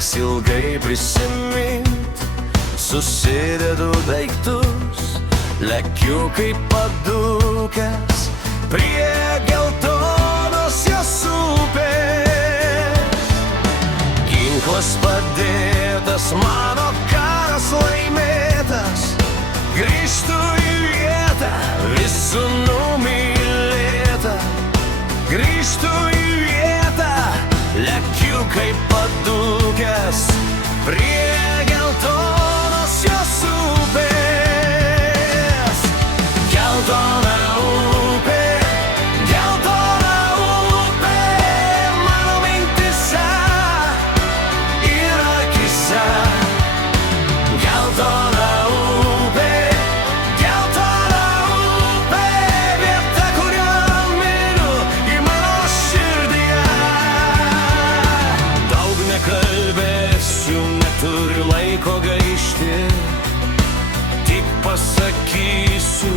teks ilgai prisimint. Susidedu daiktus, lekiu kaip padūkęs prie geltonos jos upės. Ginklas padėtas, mano karas laimėtas, grįžtu į vietą, visų numylėta. Grįžtu į vietą, lekiu kaip padūkęs prie geltonos jos upės. Geltona upė, mano mintyse ir akyse. Geltona upė, vieta, kurią myliu į mano širdyje. Daug nekalbėsiu, neturiu laiko gaišti, tik pasakysiu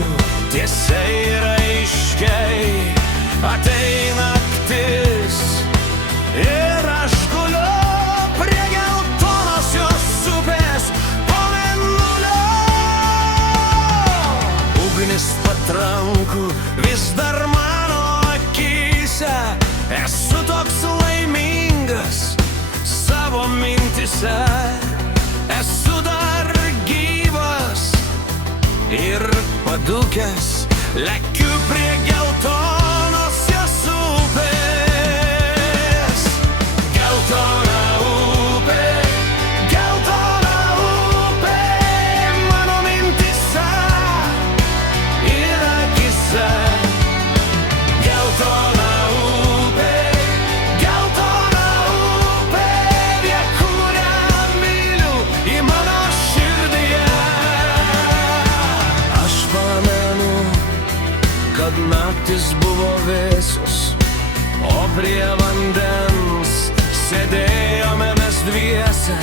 tiesiai ir aiškiai. Ateina naktis ir aš guliu prie geltonos jos upės po mėnulio. Ugnis patrankų vis dar mano akyse, esu toks laimingas savo mintyse. Esu dar gyvas ir padūkęs, lekiu prie geltonos jos upės. Geltona upė, mano mintyse ir akyse. Geltona upė, vieta, kurią myliu į mano širdyje. Aš pamenu, kad naktis buvo vėsios, o prie vandens sėdėjome mes dviese.